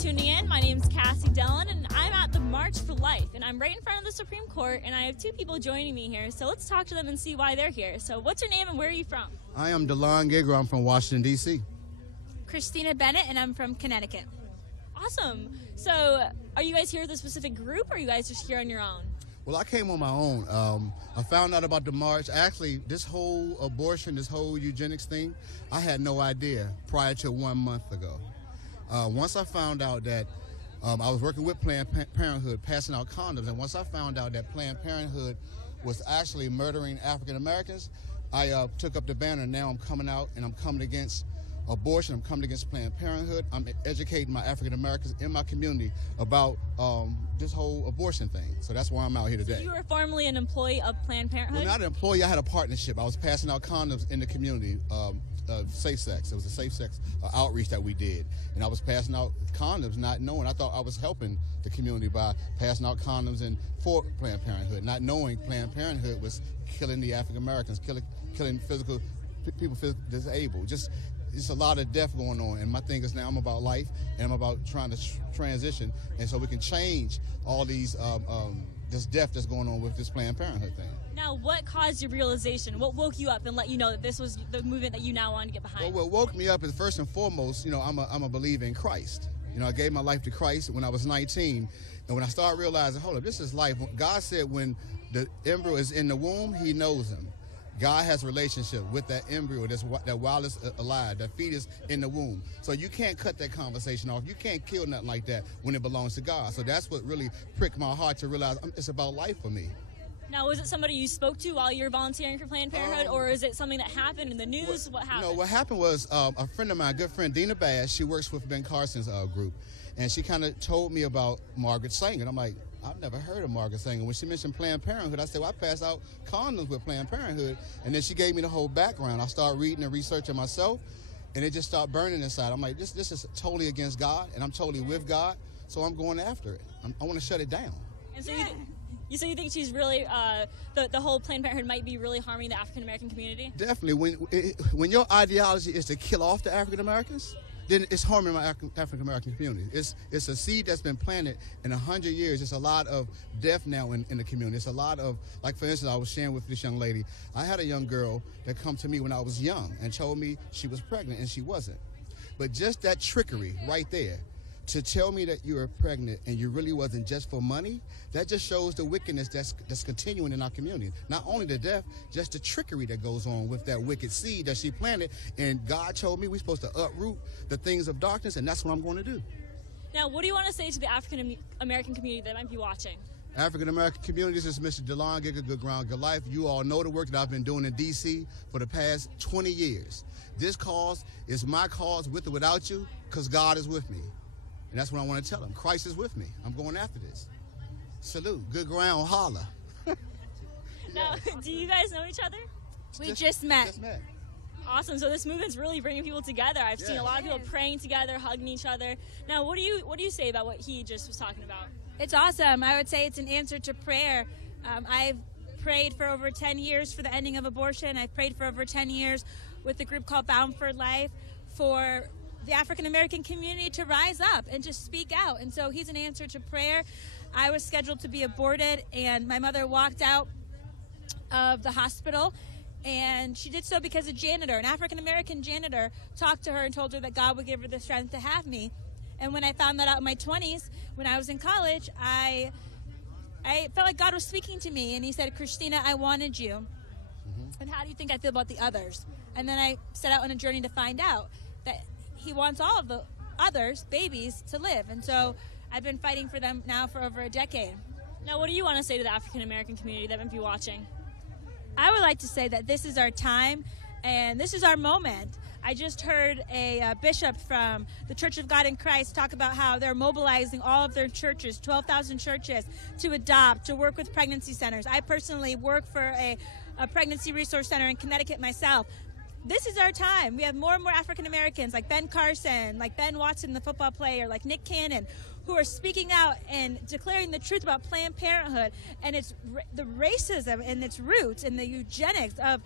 tuning in. My name is Cassie Dillon, and I'm at the March for Life, and I'm right in front of the Supreme Court, and I have two people joining me here, so let's talk to them and see why they're here. So what's your name and where are you from? I am DeLon Gigger. I'm from Washington, D.C. Christina Bennett, and I'm from Connecticut. Awesome. So are you guys here with a specific group, or are you guys just here on your own? Well, I came on my own. I found out about the march. Actually, this whole abortion, this whole eugenics thing, I had no idea prior to 1 month ago. Once I found out that I was working with Planned Parenthood, passing out condoms, and once I found out that Planned Parenthood was actually murdering African Americans, I took up the banner. Now I'm coming out and I'm coming against abortion. I'm coming against Planned Parenthood. I'm educating my African Americans in my community about this whole abortion thing. So that's why I'm out here today. So you were formerly an employee of Planned Parenthood? Well, not an employee. I had a partnership. I was passing out condoms in the community. Safe sex. It was a safe sex outreach that we did. And I was passing out condoms not knowing. I thought I was helping the community by passing out condoms for Planned Parenthood, not knowing Planned Parenthood was killing the African Americans, killing people physically disabled. Just it's a lot of death going on, and my thing is now I'm about life, and I'm about trying to transition, and so we can change all these this death that's going on with this Planned Parenthood thing. Now, what caused your realization? What woke you up and let you know that this was the movement that you now want to get behind? Well, what woke me up is first and foremost, I'm a believer in Christ. I gave my life to Christ when I was 19, and when I started realizing, hold up, this is life. God said when the embryo is in the womb, He knows him. God has a relationship with that embryo that while it's alive, that fetus in the womb. So you can't cut that conversation off. You can't kill nothing like that when it belongs to God. So that's what really pricked my heart to realize it's about life for me. Now, was it somebody you spoke to while you were volunteering for Planned Parenthood, or is it something that happened in the news? What happened? No, what happened was a friend of mine, a good friend, Dina Bass, she works with Ben Carson's group, and she kind of told me about Margaret Sanger. I'm like, I've never heard of Margaret Sanger. When she mentioned Planned Parenthood, I said, well, I passed out condoms with Planned Parenthood. And then she gave me the whole background. I started reading and researching myself, and it just started burning inside. I'm like, this is totally against God, and I'm totally with God, so I'm going after it. I want to shut it down. And so you think she's really, the whole Planned Parenthood might be really harming the African-American community? Definitely. When your ideology is to kill off the African-Americans, then it's harming my African-American community. It's a seed that's been planted in 100 years. It's a lot of death now in the community. It's a lot of, like for instance, I was sharing with this young lady. I had a young girl that come to me when I was young and told me she was pregnant, and she wasn't. But just that trickery right there, to tell me that you were pregnant and you really wasn't just for money, that just shows the wickedness that's continuing in our community. Not only the death, just the trickery that goes on with that wicked seed that she planted. And God told me we're supposed to uproot the things of darkness, and that's what I'm going to do. Now, what do you want to say to the African-American community that might be watching? African-American communities, this is Mr. DeLon Gigger, Good Ground, Good Life. You all know the work that I've been doing in D.C. for the past 20 years. This cause is my cause, with or without you, because God is with me. And that's what I want to tell them. Christ is with me. I'm going after this. Salute. Good ground. Holla. Now, do you guys know each other? We just met. Awesome. So this movement's really bringing people together. I've seen a lot of people praying together, hugging each other. Now, what do you say about what he just was talking about? It's awesome. I would say it's an answer to prayer. I've prayed for over 10 years for the ending of abortion. I've prayed for over 10 years with a group called Bound for Life for the African-American community to rise up and just speak out. And so he's an answer to prayer. I was scheduled to be aborted, and my mother walked out of the hospital, and she did so because a janitor, an African-American janitor, talked to her and told her that God would give her the strength to have me. And when I found that out in my 20s, when I was in college, I felt like God was speaking to me, and he said, Christina, I wanted you. Mm-hmm. And how do you think I feel about the others? And then I set out on a journey to find out that he wants all of the others, babies, to live. And so I've been fighting for them now for over a decade. Now, what do you want to say to the African-American community that might be watching? I would like to say that this is our time and this is our moment. I just heard a bishop from the Church of God in Christ talk about how they're mobilizing all of their churches, 12,000 churches, to adopt, to work with pregnancy centers. I personally work for a pregnancy resource center in Connecticut myself. This is our time. We have more and more African Americans like Ben Carson, like Ben Watson, the football player, like Nick Cannon, who are speaking out and declaring the truth about Planned Parenthood and its the racism and its roots and the eugenics of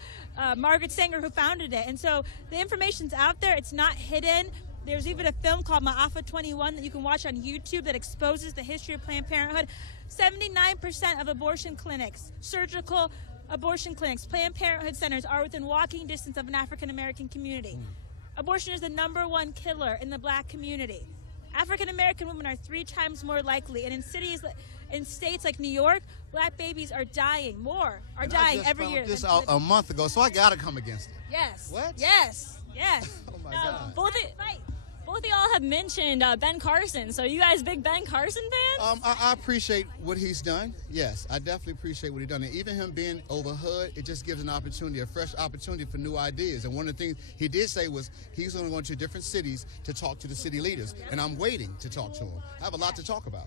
Margaret Sanger, who founded it. And so the information's out there. It's not hidden. There's even a film called Ma'afa 21 that you can watch on YouTube that exposes the history of Planned Parenthood. 79% of abortion clinics, surgical abortion clinics, Planned Parenthood centers are within walking distance of an African American community. Abortion is the #1 killer in the black community. African American women are 3 times more likely, and in states like New York, black babies are dying every year. This out a month ago, so I gotta come against it. Yes. What? Yes. Oh my God. Both of y'all have mentioned Ben Carson. So you guys big Ben Carson fans? I appreciate what he's done. Yes, I definitely appreciate what he's done. And even him being over HUD, it just gives an opportunity, a fresh opportunity for new ideas. And one of the things he did say was he's going to go into different cities to talk to the city leaders. And I'm waiting to talk to him. I have a lot to talk about.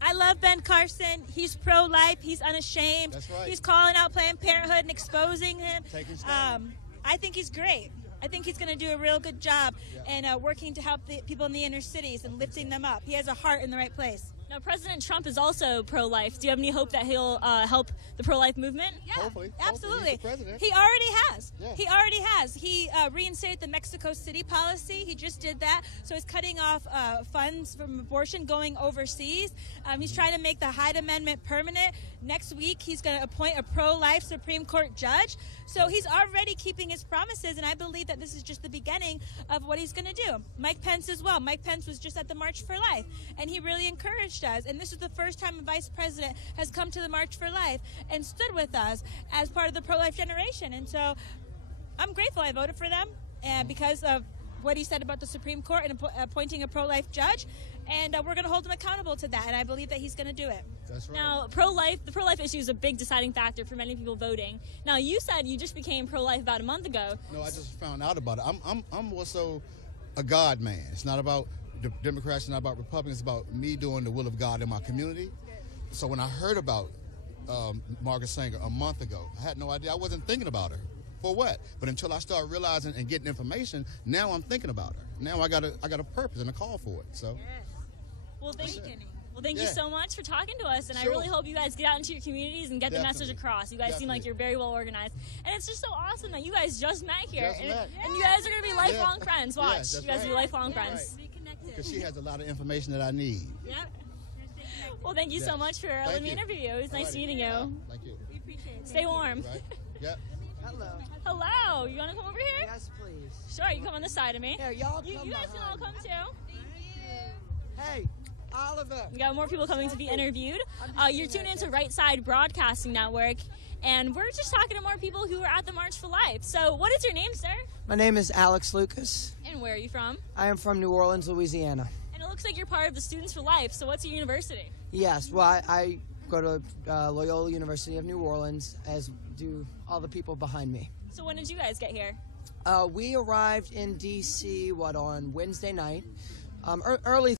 I love Ben Carson. He's pro-life. He's unashamed. That's right. He's calling out Planned Parenthood and exposing him. Taking stand. I think he's great. I think he's going to do a real good job in working to help the people in the inner cities and lifting them up. He has a heart in the right place. Now, President Trump is also pro-life. Do you have any hope that he'll help the pro-life movement? Yeah, Hopefully. absolutely. He's the president. He already has. Yeah. He already has. He reinstated the Mexico City policy. He just did that. So he's cutting off funds from abortion going overseas. He's trying to make the Hyde Amendment permanent. Next week, he's going to appoint a pro-life Supreme Court judge. So he's already keeping his promises, and I believe that this is just the beginning of what he's going to do. Mike Pence as well. Mike Pence was just at the March for Life, and he really encouraged us. And this is the first time a vice president has come to the March for Life and stood with us as part of the pro-life generation. And so I'm grateful I voted for them because of what he said about the Supreme Court and appointing a pro-life judge. And we're going to hold him accountable to that, and I believe that he's going to do it. That's right. Now, the pro-life issue is a big deciding factor for many people voting. Now, you said you just became pro-life about a month ago. No, I just found out about it. I'm also a God man. It's not about the Democrats, it's not about Republicans. It's about me doing the will of God in my community. So when I heard about Margaret Sanger a month ago, I had no idea. I wasn't thinking about her. For what? But until I started realizing and getting information, now I'm thinking about her. Now I got a purpose and a call for it. So. Well, thank you so much for talking to us, and Sure. I really hope you guys get out into your communities and get the message Definitely. across. You guys seem like you're very well organized, and it's just so awesome that you guys just met here, Just met. and you guys are going to be lifelong friends. Watch, that's you guys will be right. lifelong Right. friends. Because she has a lot of information that I need. Yep. Well, thank you so Yes. much for Thank letting me you. interview you. It was nice Alrighty. meeting you. Thank you. We appreciate it. Stay warm. Right? Yep. Hello. Hello, you want to come over here? Yes, please. Sure, you come on this side of me. Here, y'all You come guys can all behind come me. too. Hey, Oliver. We got more people coming to be interviewed. You're tuned into Right Side Broadcasting Network, and we're just talking to more people who are at the March for Life. So, what is your name, sir? My name is Alex Lucas. And where are you from? I am from New Orleans, Louisiana. And it looks like you're part of the Students for Life. So, what's your university? Yes, well, I go to Loyola University of New Orleans, as do all the people behind me. So, when did you guys get here? We arrived in D.C., on Wednesday night, early